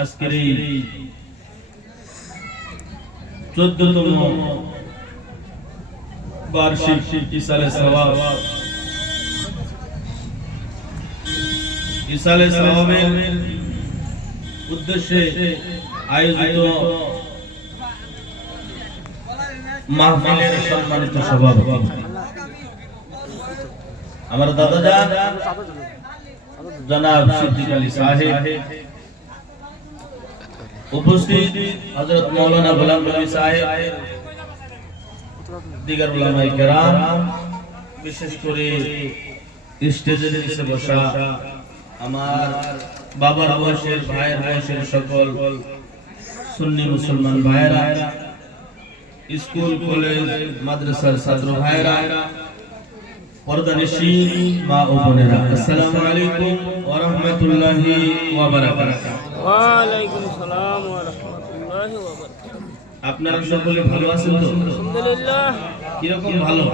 আজকের এই 14তম বার্ষিক ইসালে সওয়াব ইসালে সওয়াবের উদ্দেশ্যে আয়োজিত মাহফিলের সম্মানিত সভাপতি আমার দাদাজান জনাব সিদ্দিক আলী সাহেব, উপস্থিত হযরত মাওলানা গোলাম নবী সাহেব, দিগার উলামায়ে কেরাম, বিশেষ করে স্টেজের নিচে বসা আমার বাবার বয়সের ভাইয়ের বয়সের সকল সুন্নি মুসলমান ভাইয়েরা, স্কুল কলেজ মাদ্রাসার ছাত্র ভাইয়েরা, পর্দানিশী মা ও বোনেরা, আসসালামু আলাইকুম ওয়া রাহমাতুল্লাহি ওয়া বারাকাতুহু। ওয়া আলাইকুম আসসালাম ওয়া রাহমাতুল্লাহি ওয়া বারাকাতুহু। আপনারা সকলে ভালো আছেন তো? আলহামদুলিল্লাহ। কিরকম ভালো?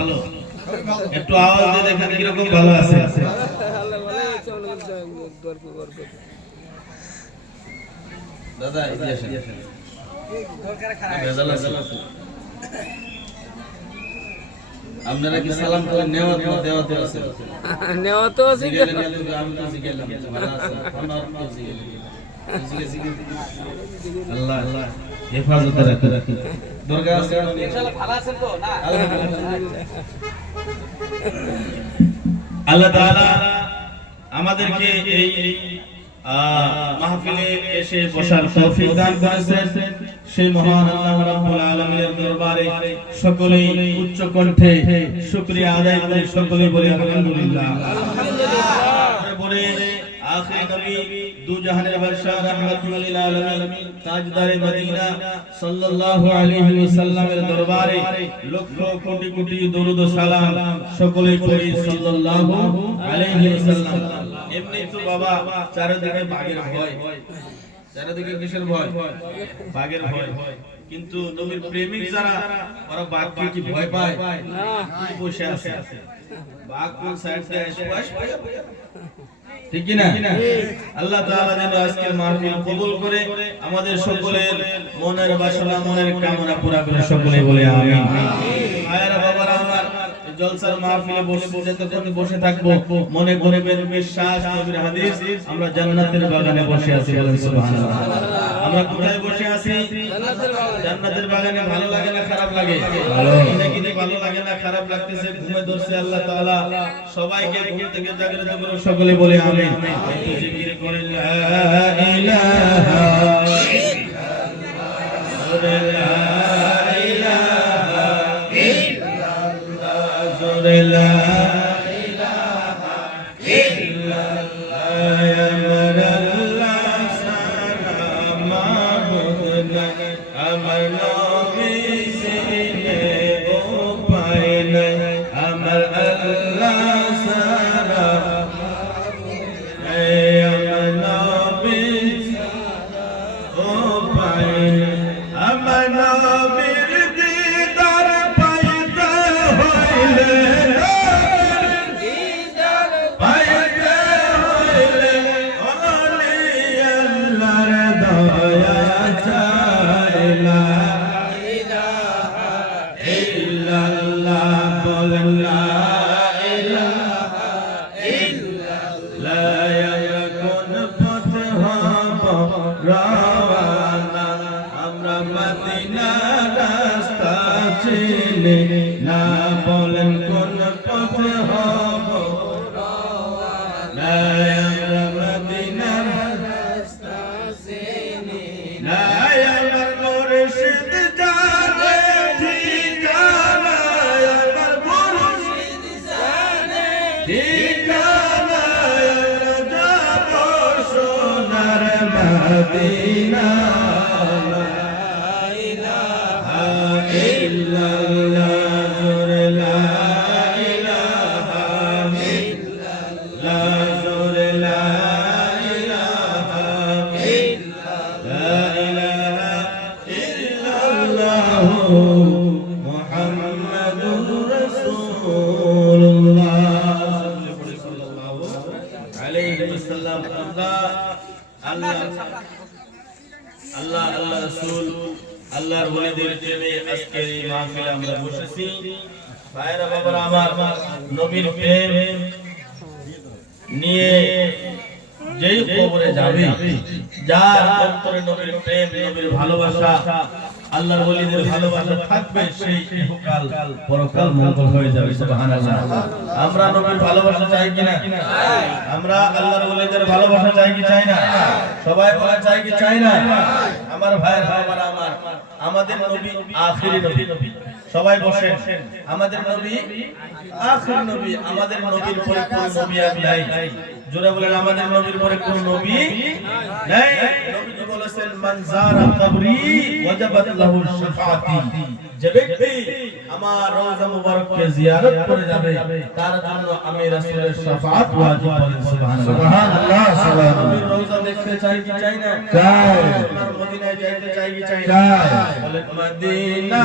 একটু আওয়াজ দিয়ে দেখেন কিরকম ভালো আছে। আল্লাহ ভালো আছে, অনেক দোয়া করব। দাদা এদিকে আসেন। ভেজাল আছে। আপনারা কি সালাম করে নেওয়াত না দেওয়াতে আছে? নেওয়া তো আছে। আমি তো জিজ্ঞাসা ভালো আছে। আমার তো জিজ্ঞাসা আল্লাহ আল্লাহ হেফাজতে রাখে। দরকার আছে ইনশাআল্লাহ ভালো আছেন তো না? আল্লাহ তাআলা আমাদেরকে এই মাহফিলে এসে বসার তৌফিক দান করেছেন। সেই মহান আল্লাহ রাব্বুল আলামিনের দরবারে সকলেই উচ্চ কণ্ঠে শুকরিয়া আদায় করে সকলেই বলি আলহামদুলিল্লাহ। পরে আখির নবী দু জাহানের বাদশা রাহমাতুল লিল আলামিন তাজদারে মদিনা সাল্লাল্লাহু আলাইহি ওয়াসাল্লামের দরবারে লক্ষ কোটি কোটি দরুদ ও সালাম সকলেই পড়ি সাল্লাল্লাহু আলাইহি ওয়াসাল্লাম। এমনি তো বাবা চারিদিকে বাঘের ভয়, চারিদিকে কিসের ভয়? বাঘের ভয়। কিন্তু নবীর প্রেমিক যারা, ওরা বাঘকে কি ভয় পায় না? বসে আছে, বাঘ কোন সাইড দিয়ে আসবে, ঠিক কি না? আল্লাহ তাআলা যেন আজকের মাহফিল কবুল করে আমাদের সকলের মনের বাসনা মনের কামনা পুরা করে সকলে বলে আমিন। আয়েরা বাবারা আমার, জলসার মাহফিলে যতক্ষণ বসে থাকবো মনে করবেন বিশ্বাস নবীর হাদিস আমরা জান্নাতের বাগানে বসে আছি, বলেন সুবহানাল্লাহ। আমরা কোথায় বসে আছি? জান্নাতের বাগানে। ভালো লাগে না খারাপ লাগে? ভালো। নাকি ভালো লাগে না খারাপ লাগতেছে, ঘুমে ধরছে। আল্লাহ তাআলা সবাইকে ঘুম থেকে জাগ্রত করে সকলে বলে আমিন। একটু জিকির করেন লা ইলাহা ইল্লাল্লাহ। মদিনা লা ইলাহা ইল্লাল্লাহ লা ইলাহা ইল্লাল্লাহ লা ইলাহা ইল্লাল্লাহ মুহাম্মাদুর রাসূলুল্লাহ সাল্লাল্লাহু আলাইহি ওয়াসাল্লাম। আল্লাহ আল্লাহ আল্লাহ রাসূল আল্লাহর ওলিদের প্রেমে আজকের এই মাহফিলে আমরা বসেছি। ভাইরা বাবারা আমার, নবীর প্রেম নিয়ে যাবে যার অন্তরে নবীর প্রেম নবীর ভালোবাসা আল্লাহর ওলিদের ভালোবাসা থাকবে সেই ইহকাল পরকাল মঙ্গল হয়ে যাবে সুবহানাল্লাহ আমরা নবীর ভালোবাসা চাই কিনা আমরা আল্লাহর ওলিদের ভালোবাসা চাই কি চাই না সবাই বলে চাই কি চাই না আমার ভাইরা আমার আমাদের নবী আখিরি নবী সবাই বসেন আমাদের নবী আখিরি নবী আমাদের নবীর পরে কোন নবী আর নাই জোরে বলেন আমাদের নবীর পরে কোন নবী নাই নবীজি বলেছেন মান যারা কবরি ওয়াজাবাত লাহু শাফাআতি যে ব্যক্তি আমার রওজা মুবারককে জিয়ারত করে যাবে তার জন্য আমি রাসূলের শাফাআত ওয়াজিব বলেন সুবহানাল্লাহ সুবহানাল্লাহ নবীর রওজা দেখতে চাই কি চাই না চাই সোনার মদিনায় যাইতে চাই কি চাই না বলেন মদিনা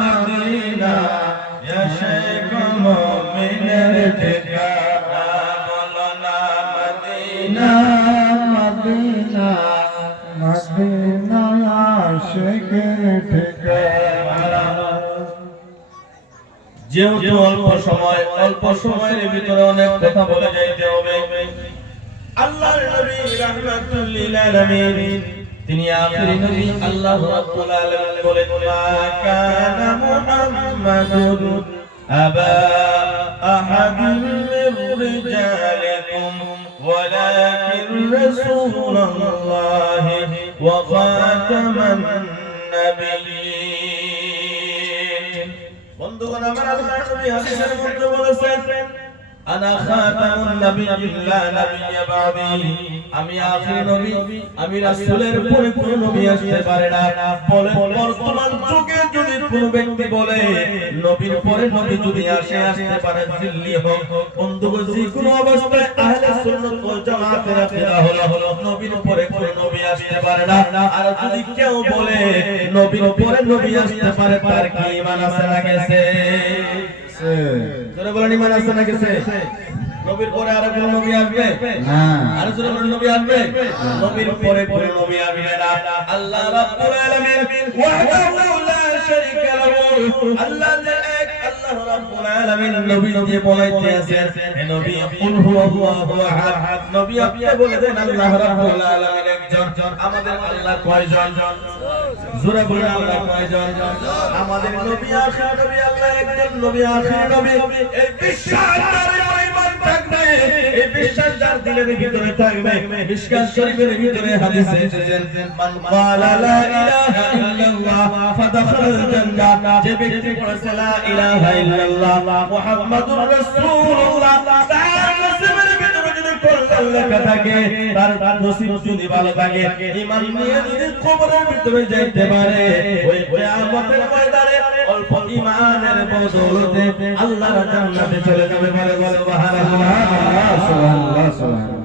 মদিনা ইয়া শেখ মুমিনের ঠিকানা বলো না মদিনা মদিনা মদিনা আশিকের ঠিকানা যেহেতু অল্প সময়ের ভিতরে অনেক কথা বলে যাইতে হবে আল্লাহর নবী রাহমাতুল লিল আলামিন তিনি আখিরি নবী আল্লাহ রাব্বুল আলামিন বলেন মা কানা মুহাম্মাদুন আবা আহাদিন মির রিজালিকুম ওয়ালাকিন রাসূলুল্লাহি ওয়া খাতামান নাবিয়্যিন বন্ধুগণ আমার আল্লাহর নবী হাদিসের মধ্যে বলেছেন আনা খাতামুন নাবিয়্যিন লা নাবিয়্যা বাদি আমি আখিরি নবী আমি রাসূলের পরে কোন নবী আসতে পারে না বলে বর্তমান যুগে যদি কোন ব্যক্তি বলে নবীর পরে নবী যদি আসতে পারে জিল্লি হোক বন্ধুগণ যে কোন অবস্থায় আহলে সুন্নাত ওয়াল জামাতের আকীদা হলো নবীর পরে কোন নবী আসতে পারে না আর যদি কেউ বলে নবীর পরে নবী আসতে পারে তার কি ঈমান আছে না গেছে তোরা বলেন ঈমান আছে না গেছে নবীর পরে আর কোন নবী আসবে না আর জোরে বলেন নবী আসবে নবীর পরে কোন নবী আসবে না আল্লাহ রাব্বুল আলামিন ওয়াহদাহু লা শারীকা লাহু আল্লাহ যে এক আল্লাহ রাব্বুল আলামিন নবী দিয়ে বলাইতে আছেন হে নবী কুল হুয়াল্লাহু আহাদ নবী আপনি বলে দেন আল্লাহ রাব্বুল আলামিন একজন আমাদের আল্লাহ কয়জন জোরে বলেন আল্লাহ কয়জন আমাদের নবী আখির নবী আল্লাহ একজন নবী আখির নবী এই বিশ্বাস থাকবে এই বিশ্বাস যার দিলের ভিতরে থাকবে মিশকাত শরীফের ভিতরে হাদিসে এসেছে মান ক্বালা লা ইলাহা ইল্লাল্লাহ ফাদাখালাল জান্নাহ যে ব্যক্তি বলে লা ইলাহা ইল্লাল্লাহ মুহাম্মাদুর রাসূলুল্লাহ তার নসিবের ভিতরে যদি কল্যাণ লেখা থাকে তার নসিব যদি ভালো থাকে ঈমান নিয়ে যদি কবরের ভিতরে যাইতে পারে ওই কিয়ামতের ময়দানে অল্প ঈমানের বদৌলতে আল্লাহর জান্নাতে চলে যাবে বলে সুবহানাল্লাহ সুবহানাল্লাহ সুবহানাল্লাহ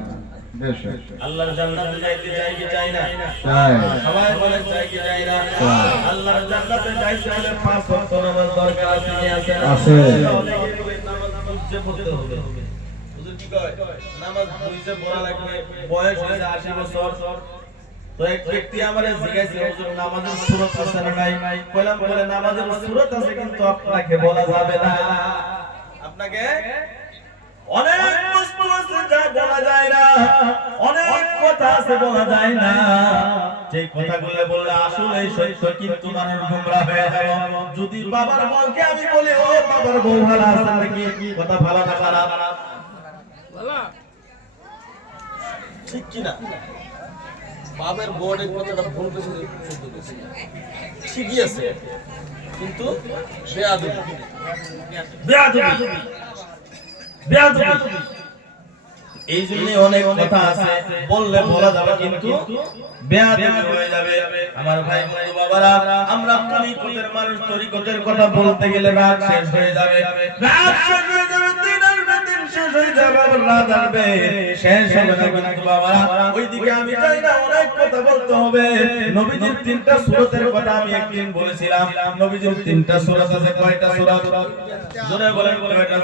আল্লাহর জান্নাতে যাইতে চাই কি চাই না চাই সবাই বলে চাই কি চাই না আল্লাহর জান্নাতে যাইতে হলে পাঁচ ওয়াক্ত নামাজ দরকার আছে কি আছে আছে নামাজ বুঝে পড়তে হবে হুজুর কি কয় নামাজ বুঝে পড়া লাগবে বয়স হয়েছে 80 বছর তো এক ব্যক্তি আমারে জিজ্ঞাসা হুজুর নামাজের সূরত আছে না নাই কইলাম বলে নামাজের সূরত আছে কিন্তু আপনাকে বলা যাবে না আপনাকে অনেক বস্তু আছে যা বলা যায় না অনেক কথা আছে বলা যায় না যে কথাগুলো বললে আসলে সত্য কিন্তু মানুষ গোমরা হয়ে যাবে যদি বাবার বউকে আমি বলি ও বাবার বউ ভালো আছে নাকি কথা ভালো না খারাপ ভালো ঠিক কি না বাবার বউয়ের কথাটা ভুল কিছু ঠিকই আছে কিন্তু বেয়াদবি এই জন্য অনেক কথা আছে বললে বলা যাবে কিন্তু বেয়াদবি হয়ে যাবে আমার ভাই বন্ধু বাবারা আমরা তরিকতের মানুষ তরিকতের কথা বলতে গেলে রাত শেষ হয়ে যাবে রাত শেষ হয়ে যাবে দিন আসবে দিন শেষ হয়ে যাবে আবার রাত আসবে শেষ হবে না কিন্তু বাবারা ওইদিকে আমি চাই না অনেক কথা বলতে হবে নবীজির তিনটা সূরতের কথা আমি একদিন বলেছিলাম নবীজির তিনটা সূরত আছে কয়টা সূরত জোরে বলেন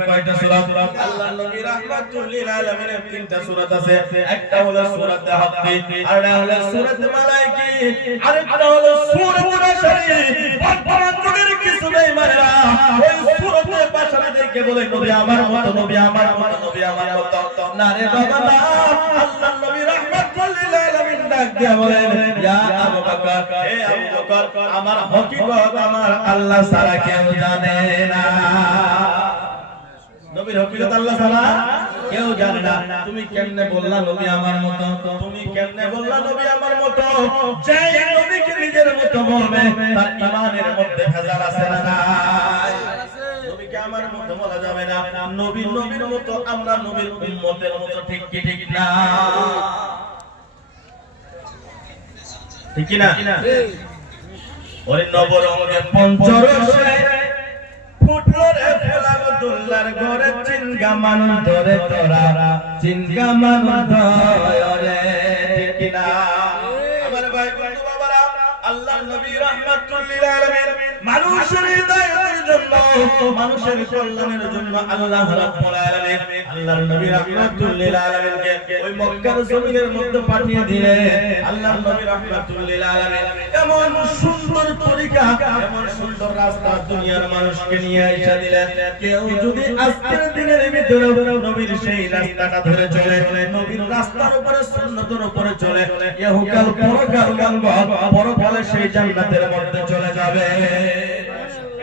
কয়টা সূরত আল্লাহ নবী রাহমাতুল লিল আলামিনের তিনটা সূরত আছে একটা হলো সূরত হাক্কি আরেকটা হলো সূরত মালাইকি আরেকটা হলো সূরত বাশারি বর্তমান যুগের কিছু বেঈমানেরা ওই সূরতে বাশারি দেখে বলে নবী আমার মত নবী আমার মত নবী আমার মত না রে বাবা না আল্লাহ নবী রাহমাতুল লিল দিয়ে বলেন ইয়া আবু বকর, হে আবু বকর, আমার হকিকত আমার আল্লাহ ছাড়া কেউ জানে না। নবীর হকিকত আল্লাহ ছাড়া কেউ জানে না। তুমি কেমনে বললা নবী আমার মতো? তুমি কেমনে বললা নবী আমার মতো? যে নবীকে নিজের মতো বলবে তার ঈমানের মধ্যে ভেজাল আছে না নাই? নবীকে আমার মতো বলা যাবে না। নবী নবীর মতো, আমরা নবীর উম্মতের মতো, ঠিক কি ঠিক না? ঠিক কি না? ওই নবরঙ্গে পঞ্চরসে ফুটলো রে ফুলাব দুল্লার ঘরে, চিনগা মানুষ ধরে তোরা, চিনগা মানুষ ধরে, ঠিক কি না? আমার ভাই বন্ধু বাবারা, আল্লাহর নবী রাহমাতুল লিল আলামিন মানুষের হৃদয়ের জন্য, মানুষের কল্যাণের জন্য আল্লাহ রাব্বুল আলামিন আল্লাহর নবী রাহমাতুল লিল আলামিনকে ওই মক্কার জমিনের মধ্যে পাঠিয়ে দিলেন। আল্লাহর নবী রাহমাতুল লিল আলামিন এমন সুন্দর তরিকা, এমন সুন্দর রাস্তা দুনিয়ার মানুষকে নিয়ে আইসা দিলেন। কেউ যদি আজকের দিনের ভিতরে নবীর সেই রাস্তাটা ধরে চলে, নবীর রাস্তার উপরে সুন্নতের উপরে চলে, ইহকাল পরকাল মঙ্গল, পরকালে সেই জান্নাতের মধ্যে চলে যাবে।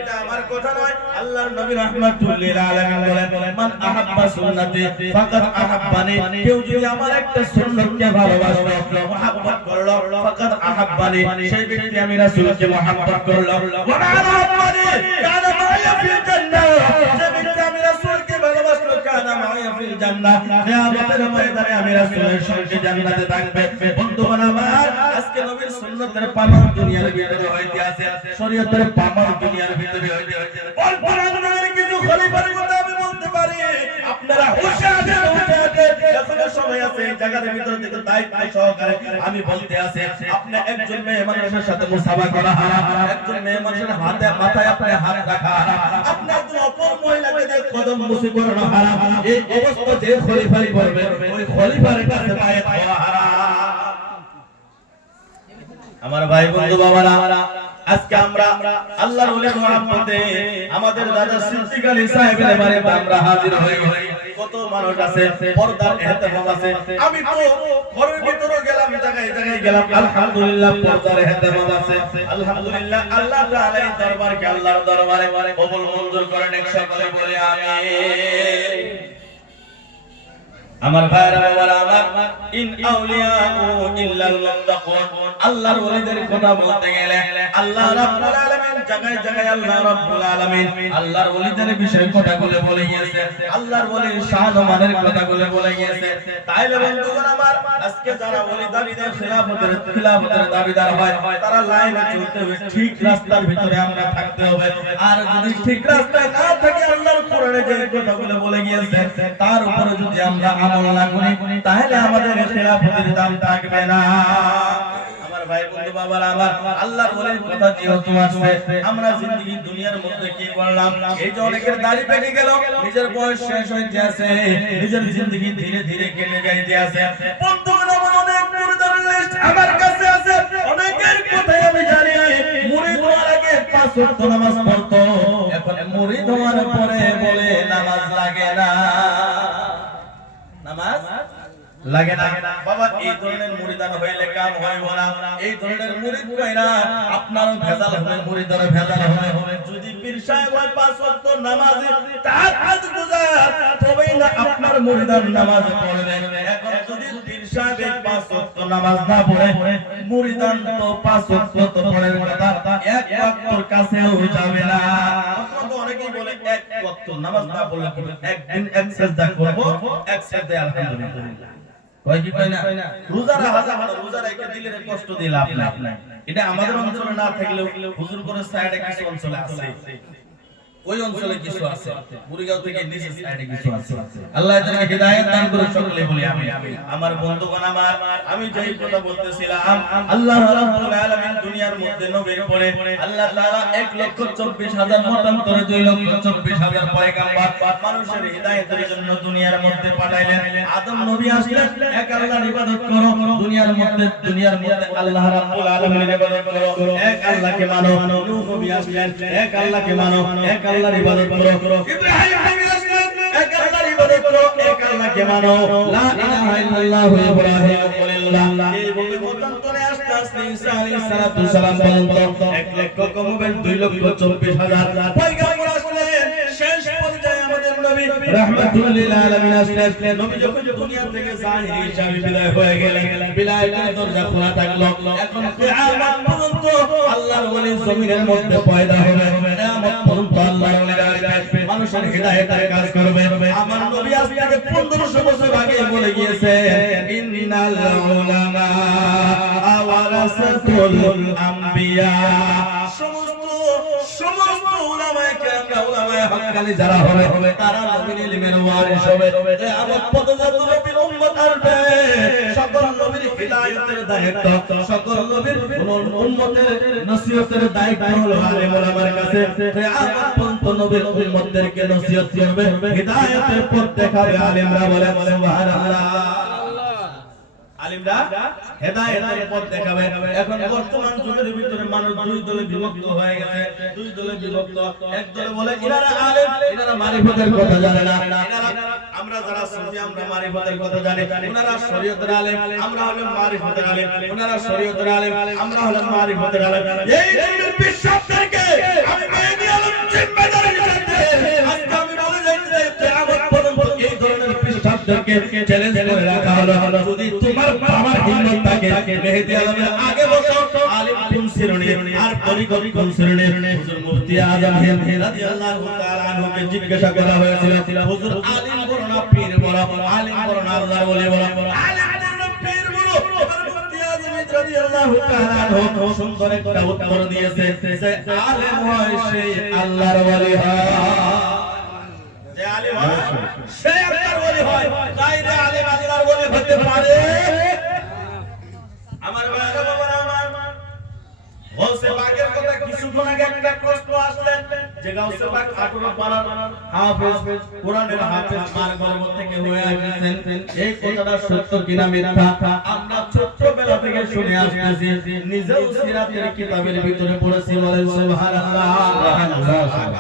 এটা আমার কথা নয়, আল্লাহর নবী রাহমাতুল লিল আলামিন বলেন, মান আহাব্বা সুন্নতি ফাকাদ আহাব্বানি, কেউ যদি আমার একটা সুন্নতকে ভালোবাসলো, মুহাব্বত করলো, ফাকাদ আহাব্বানি, সেই ব্যক্তি আমি রাসূলকে মুহাব্বত করলো। ওয়া মান আহাব্বানি কানা মাইয়া ফিল জান্নাহ, যে ব্যক্তি আমি রাসূলকে ভালোবাসলো, কানা মাইয়া ফিল জান্নাহ, কিয়ামতের ময়দানে আমি রাসূলের সঙ্গে জান্নাতে থাকবে। বন্ধুগণ আমার, আজকে নবীর সুন্নতের পামান দুনিয়ার ভিতরে হইতে আছে, শরীয়তের পামান দুনিয়ার ভিতরে হইতে আছে। বর্তমানে কিছু খলিফার কথা আমি বলতে পারি, আপনারা হুঁশে আছেন, হুঁশে আছেন, এখনো সময় আছে। এই জায়গার ভিতর থেকে দায়িত্ব সহকারে আমি বলতে আছে, আপনি একজন মেয়ে মানুষের সাথে মুসাফা করা হারাম, একজন মেয়ে মানুষের হাতে মাথায় আপনি হাত রাখা হারাম, আপনি একজন অপর মহিলাকে দিয়ে কদম মুসি করানো হারাম। এই অবস্থা যে খলিফাই করবে, ওই খলিফার কাছে বায়াত হওয়া হারাম। আমার ভাই বন্ধু বাবারা, আজকে আমরা আল্লাহর ওলির মহব্বতে আমাদের দাদা সিদ্দিক আলী সাহেবের বাড়িতে আমরা হাজির হয়ে গেছি। কত মানুষ আছে, পর্দার ইহতেমাম আছে। আমি তো ঘরের ভিতরে গেলাম, জায়গায় জায়গায় গেলাম, আলহামদুলিল্লাহ পর্দার ইহতেমাম আছে। আলহামদুলিল্লাহ আল্লাহ তাআলা এই দরবারকে আল্লাহর দরবারে কবুল মঞ্জুর করেন। সকলে বলে আমিন। আমার ভাইরা বাবারা আমার, ইন আউলিয়াউ ইল্লাল মুত্তাকুন, আল্লাহর ওলিদের কথা বলতে গেলে আল্লাহ রাব্বুল আলামিন জায়গায় জায়গায় আল্লাহ রাব্বুল আলামিন আল্লাহর ওলিদের বিষয় কথাগুলো বলে গিয়েছে, আল্লাহর ওলির শান ও মানের কথাগুলো বলে গিয়েছে। তাইলে বন্ধুগণ আমার, আজকে যারা ওলি দাবিদার খিলাফতের দাবিদার হয়, তারা লাইনে চলতে হবে, ঠিক রাস্তার ভিতরে আমরা থাকতে হবে। আর যদি ঠিক রাস্তায় না থাকি, আল্লাহর কোরআনে যে কথাগুলো বলে গিয়েছে তার উপরে যদি আমরা আমল না করি, তাহলে আমাদের খিলাফতের দাম থাকবে না। আমার ভাই বন্ধু বাবারা আমার, আল্লাহর ওলির কথা যেহেতু আছে, আমরা জিন্দেগি দুনিয়ার মধ্যে কি করলাম? এই যে অনেকের দাড়ি পেকে গেল, নিজের বয়স শেষ হইতে আছে, নিজের জিন্দেগি ধীরে ধীরে কেটে যাইতে আছে। বন্ধুগণ আমার, অনেক মুরিদের লিস্ট আমার কাছে আছে, অনেকের কথাই আমি জানি। মুরিদ হওয়ার আগে 5 ওয়াক্ত নামাজ পড়তো, এখন মুরিদ হওয়ার পরে বলে নামাজ লাগে না, নামাজ লাগে না। বাবা, এই ধরনের মুরিদান হইলে কাম হইব না। এই ধরনের মুরিদ কইরা আপনারও ভেজাল হবে, মুরিদেরও ভেজাল হবে। যদি পীর সাহেব হয় 5 ওয়াক্ত নামাজি, তাহাজ্জুদ গুজার, তবেই না আপনার মুরিদান নামাজ পড়বে। এখন যদি পীর সাহেব 5 ওয়াক্ত নামাজ না পড়ে, মুরিদান তো 5 ওয়াক্ত তো পড়ার কথা, 1 ওয়াক্তর কাছেও যাবে না। তো অনেকেই বলে 1 ওয়াক্ত নামাজ না পড়লে একদিন এক সিজদা করব, এক সিজদায় আলহামদুলিল্লাহ কয় কি কয় না? রোজারা হাজার রোজা রেখে দিলে কষ্ট দিলা আপনি। এটা আমাদের অঞ্চলে না থাকলেও হুজুর করে সাইডে কিছু অঞ্চলে আছে, ওই অঞ্চলে কিছু আছে, মুরিগাঁও থেকে নিচে সাইডে কিছু আছে। আল্লাহ এদেরকে হিদায়াত দান করে, সকলে বলি আমিন। আমার বন্ধুগণ আমার, আমি যেই কথা বলতেছিলাম, আল্লাহ রাব্বুল আলামিন দুনিয়ার মধ্যে নবীর পরে আল্লাহ তাআলা 1,24,000 মতান্তরে 2,24,000 পয়গাম্বর মানুষের হিদায়াতের জন্য দুনিয়ার মধ্যে পাঠাইলেন। আদম নবী আসলেন, এক আল্লাহর ইবাদত করো, দুনিয়ার মধ্যে আল্লাহ রাব্বুল আলামিনের ইবাদত করো, এক আল্লাহকে মানো। নূহ নবী আসলেন, এক আল্লাহকে মানো, এক আল্লাহর ইবাদত করো। ইব্রাহিম নবী আসলেন, এক আল্লাহর ইবাদত করো, এক আল্লাহকে আমাকে মানো লা ইলাহা ইল্লাল্লাহ ইব্রাহিম খলিলুল্লাহ এইভাবে মতান্তরে আস্তে আস্তে ঈসা আলাইহিস সালাতু সালাম পর্যন্ত 1 লক্ষ কমবেন 2 লক্ষ 24,000 পয়গম্বর আসলেন শেষ পর্যায়ে আমাদের নবী রাহমাতুল লিল আলামিন আসলেন নবী যখন দুনিয়া থেকে জাহিরি হিসাবে বিদায় হয়ে গেলেন বিলায়েতের দরজা খোলা থাকলো এখন কিয়ামত পর্যন্ত আল্লাহর ওলি জমিনের মধ্যে পয়দা হবে কিয়ামত পর্যন্ত আল্লাহর ওলিরা আসবে মানুষের হিদায়াতের কাজ করবে আমার নবী আজ থেকে 1500 বছর আগে বলে গিয়েছেন ইন্নাল উলামা ওয়ারাসাতুল আম্বিয়া সমস্ত উলামায়ে কেরামরা উলামায়ে হক্কানি যারা হবে তারা নবীর ইলমের ওয়ারিস হবে কিয়ামত পর্যন্ত নবীর উম্মত আসবে সকল নবীর হিদায়াতের দায়িত্ব সকল নবীর উম্মতের নসিহতের দায়িত্ব হলো আলেম ওলামার কাছে কিয়ামত পর্যন্ত নবীর উম্মতদেরকে নসিহত করবে হিদায়াতের পথ দেখাবে আলেমরা বলে সুবহানাল্লাহ আলিমরা হেদায়েতের পথ দেখাবে এখন বর্তমান যুগের ভিতরে মানুষ দুই দলে বিভক্ত হয়ে গেছে দুই দলে বিভক্ত এক দলে বলে ইনারা আলেম ইনারা মারিফতের কথা জানে না আমরা যারা সুফি আমরা মারিফতের কথা জানি ওনারা শরীয়তের আলেম আমরা হলাম মারিফতের আলেম ওনারা শরীয়তের আলেম আমরা হলাম মারিফতের আলেম এই ধরনের বিশ্বাসদেরকে আমি মেনে আলেম জিম্মেদারি নিতে আজকে আমি বলে যাচ্ছি কিয়ামত পর্যন্ত এই ধরনের বিশ্বাসদেরকে চ্যালেঞ্জ করে রাখা হলো যদি তোমার আমার হিম্মত থাকে মেহেদী আলমের আগে বসো আলিম কোন শ্রেণী আর তরিকত কোন শ্রেণী হুজুর মুফতি আজম রাদিয়াল্লাহু তাআলা আনহুকে জিজ্ঞাসা করা হয়েছিল হুজুর আলিম বড় না পীর বড় আলিম বড় না আল্লাহর ওলি বড় আলিম বড় না পীর বড় এবার মুফতি আজম রাদিয়াল্লাহু তাআলা আনহু সুন্দর একটা উত্তর দিয়েছে সে আলেম হয় সে আল্লাহর ওলি হয় যে আলেম হয় সে আল্লাহর ওলি হয় গায়রে আলেম আল্লাহর ওলি হতে পারে আমার ভাইরা বাবারা আমার গাউসে পাকের কথা কিছুক্ষণ আগে একটা প্রশ্ন আসলেন যে গাউসে পাক 18 পারার হাফেজ কোরআনের হাফেজ মার গর্ভ থেকে হয়ে আসছেন এই কথাটা সত্য কিনা মিথ্যা আমরা ছোটবেলা থেকে শুনে আসতেছি নিজেও সিরাতের কিতাবের ভিতরে পড়েছি বলেন সুবহানাল্লাহ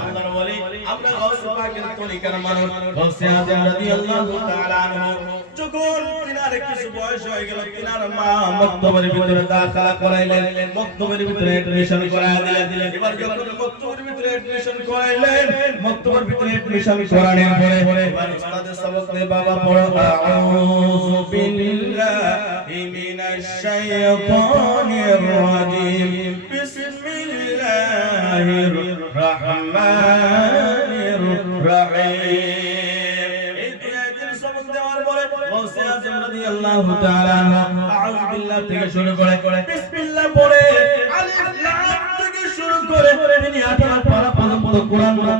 আল্লাহর ওলি আমরা গাউসে পাকের তরিকার মানুষ গাউসে আজম রাদিয়াল্লাহু তাআলা আনহু যখন তিনার কিছু বয়স হয়ে গেল তিনার মা মক্তবের ভিতরে দাখিলা করাইলেন মক্তবের ভিতরে এডমিশন করায় দিলেন এবার যখন মক্তবের ভিতরে এডমিশন করাইলেন মক্তবের ভিতরে এডমিশন করানোর পরে এবার উস্তাদের সবক দিয়ে বাবা পড়ো আউযু বিল্লাহি মিনাশ শাইতানির রাজিম বিসমিল্লাহির রাহমানির রাহিম গাউসে আজম রাদিয়াল্লাহু তাআলা আউযু বিল্লাহ থেকে শুরু করে বিসমিল্লাহ পড়ে আলিফ লাম থেকে শুরু করে তিনি 18 পারা পর্যন্ত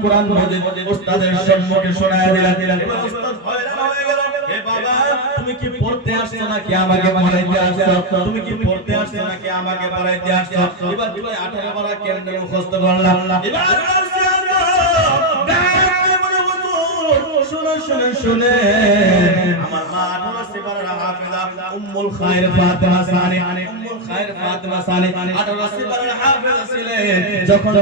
কোরআন মাজিদ উস্তাদের সম্মুখে শোনায় দিলেন এবার উস্তাদ হয়রান হয়ে গেল হে বাবা তুমি কি পড়তে আসছো নাকি আমাকে পড়াইতে আসছো তুমি কি পড়তে আসছো নাকি আমাকে পড়াইতে আসছো এবার তুমি 18 পারা কেমনে মুখস্থ করলাম এবার গাউসে আজম শুনে আমার মা 18 সিপারার হাফেজা উম্মুল খায়র ফাতেমা সানি 18 সিপারার হাফেজা ছিলেন যখন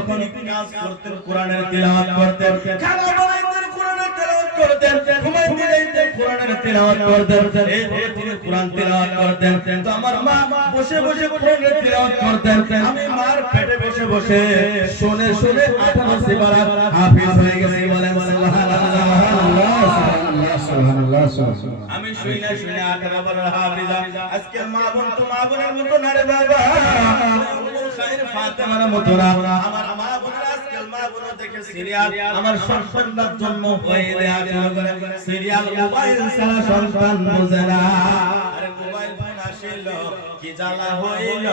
কাজ করতেন কোরআনের তিলাওয়াত করতেন খানা বানাইতেন কোরআনের তিলাওয়াত করতেন ঘুমাইতে যাইতেন কোরআনের তিলাওয়াত করতেন এইভাবে তিনি কোরআন তিলাওয়াত করতেন তো আমার মা বসে বসে কোরআনের তিলাওয়াত করতেন আমি মার পেটে বসে শুনে 18 সিপারার হাফেজ হয়ে গেছি বলেন সুবহানাল্লাহ সুবহানাল্লাহ সুবহানাল্লাহ আমি শুইনা 18 পারার হাফেজা আজকের মা বোন তো মা বোনের মতো না রে বাবা উম্মুল খায়র ফাতেমার মতো না আমার মা বোনের আজকের মা বোন দেখে সিরিয়াল আমার সন্তানদের জন্ম হয়ে দেয়া সিরিয়াল মোবাইল ছাড়া সন্তান বোঝে না আরে মোবাইল ফোন আসিল কি জ্বালা হইল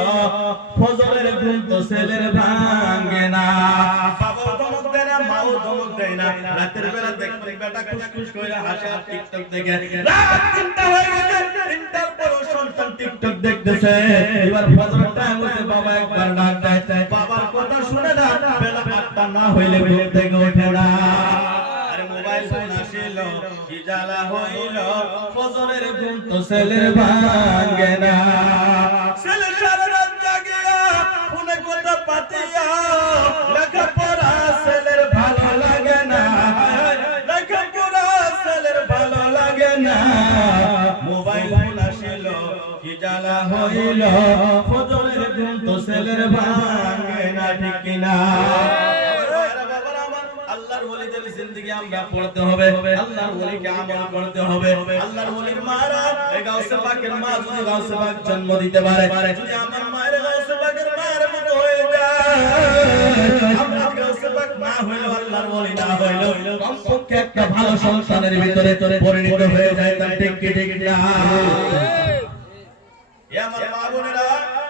ফজরের ঘুম তো ছেলের ভাঙে না বাবা ধমক দেয় না মাও ধমক দেয় না রাতের বেলা দেখবেন বেটা খুশখুশ কইরা হাসে আর টিকটক দেখে রাত 3টা হয়ে গেছে 3টার পরও সন্তান টিকটক দেখতেছে এবার ফজরের টাইম হইছে বাবা একবার ডাক দেয় বাবার কথা শুনে না বেলা 8টা না হইলে ঘুম থেকে ওঠে না আরে মোবাইল ফোন আসিল কি জ্বালা হইল ফজরের ঘুম তো ছেলের ভাঙে না ছেলে সারা রাত জাগিয়া ফোনে কথা পাতিয়া লেখাপড়া ছেলের ভালো লাগে না লেখাপড়া ছেলের ভালো লাগে না জ্বালা হইল ফজরের ঘুম তো ছেলের ভাঙে না ঠিক কিনা আল্লাহর ওলিদের জিন্দেগি আমরা পড়তে হবে আল্লাহর ওলিকে আমল করতে হবে আল্লাহর ওলির মারা এই গাউসে পাকের মা যদি গাউসে পাক জন্ম দিতে পারে যদি আমার মায়ের গাউসে পাকের মায়ের মতো হয়ে যায় আমরা গাউসে পাক মা হইলো আল্লাহর ওলি না হইলো কমপক্ষে একটা ভালো সন্তানের ভিতরে পরিণত হয়ে যায় তার ঠিক কি ঠিক না এ আমার মা বোনেরা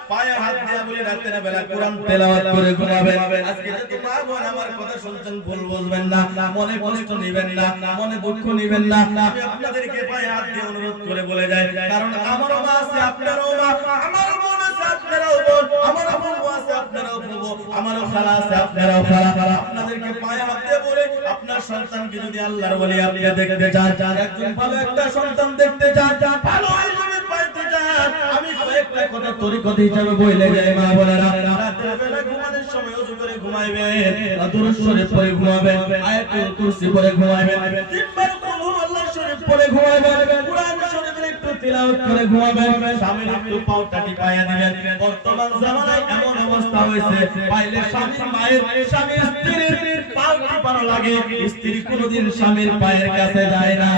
পায়ে হাত দিয়ে বলি রাতের বেলা কোরআন তেলাওয়াত করে ঘুমাবেন আজকে যত মা বোন আমার কথা শুনছেন ভুল বুঝবেন না মনে কষ্ট নেবেন না মনে দুঃখ নেবেন না আমি আপনাদেরকে পায়ে হাত দিয়ে অনুরোধ করে বলে যাই কারণ আমারও মা আছে আপনারও মা আমার বোন আছে আপনারও বোন আমারও বউ আছে আপনারও বউ আমারও খালা আছে আপনারও খালা আপনাদেরকে পায়ে হাত দিয়ে বলে আপনার সন্তানকে যদি আল্লাহর ওলি আপনি দেখতে চান একজন ভালো একটা সন্তান দেখতে চান ভালো ইলমে পাইতে চান আমি কয়েকটা কথা তরিকত হিসাবে বলে যাই মা বোনেরা রাতের বেলা ঘুমানোর সময় ওযু করে ঘুমাইবেন দুরূদ শরীফ পড়ে ঘুমাবেন আয়াতুল কুরসি পড়ে ঘুমাইবেন তিনবার কুল আল্লাহ শরীফ পড়ে ঘুমাইবেন কুরআন শরীফের একটু তিলাওয়াত করে ঘুমাবেন স্বামীর একটু পাউটা টিপায়া দিবেন বর্তমান জামানায় এমন অবস্থা হয়েছে পাইলে স্বামী মায়ের স্বামী স্ত্রীর পাউ টিপানো লাগে স্ত্রী কোনোদিন স্বামীর পায়ের কাছে যায় না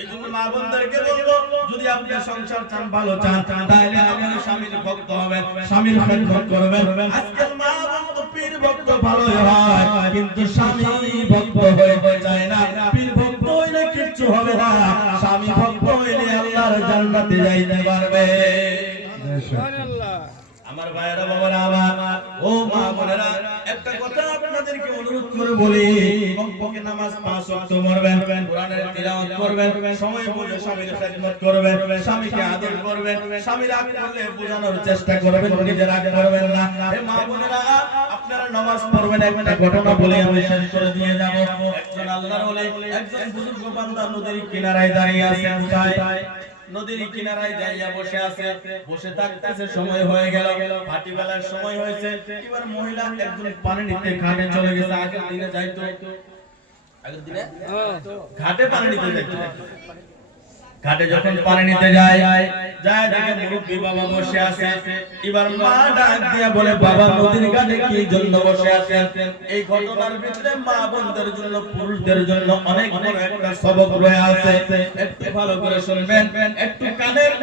এজন্য মা বোনদেরকে বলবো যদি আপনি সংসার চান ভালো চান তাহলে আপনি স্বামীর ভক্ত হবেন স্বামীর খেদমত করবেন আজকাল মা বোন তো পীর ভক্ত ভালোই হয় কিন্তু স্বামী ভক্ত হয়ে যায় না পীর ভক্ত হইলে কিচ্ছু হবে না স্বামী ভক্ত হইলে আল্লাহর জান্নাতে যাইতে পারবে সুবহানাল্লাহ আমার ভাইরা বাবারা আমার ও মা বোনেরা একটা কথা আপনাদেরকে অনুরোধ করে বলি কমপক্ষে নামাজ 5 ওয়াক্ত পড়বেন কোরআনের তিলাওয়াত করবেন সময় বুঝে স্বামীর খেদমত করবেন স্বামীকে আদর করবেন স্বামী রাগ করলে বোঝানোর চেষ্টা করবেন নিজে রাগ করবেন না হে মা বোনেরা আপনারা নামাজ পড়বেন একটা ঘটনা বলে আমি শেষ করে দিয়ে যাব একজন আল্লাহর ওলি একজন বুজুর্গ বান্দা নদীর কিনারায় দাঁড়িয়ে আছে কোথায় নদীর কিনারায় যাইয়া বসে আছে বসে থাকতেছে সময় হয়ে গেল ভাটি বেলার সময় হয়েছে এবার মহিলা একজন পানি নিতে ঘাটে চলে গেছে আগের দিনে যাইতো আগের দিনে ঘাটে পানি নিতে যাইতো ঘাটে যখন পানি নিতে যায় দেখে মুরব্বি বাবা বসে আছে এবার মা ডাক দিয়া বলে বাবা নদীর ঘাটে কি জন্য বসে আছেন এই ঘটনার ভিতরে মা বোনদের জন্য পুরুষদের জন্য অনেক বড় একটা সবক রয়ে আছে একটু ভালো করে শুনবেন একটু কানের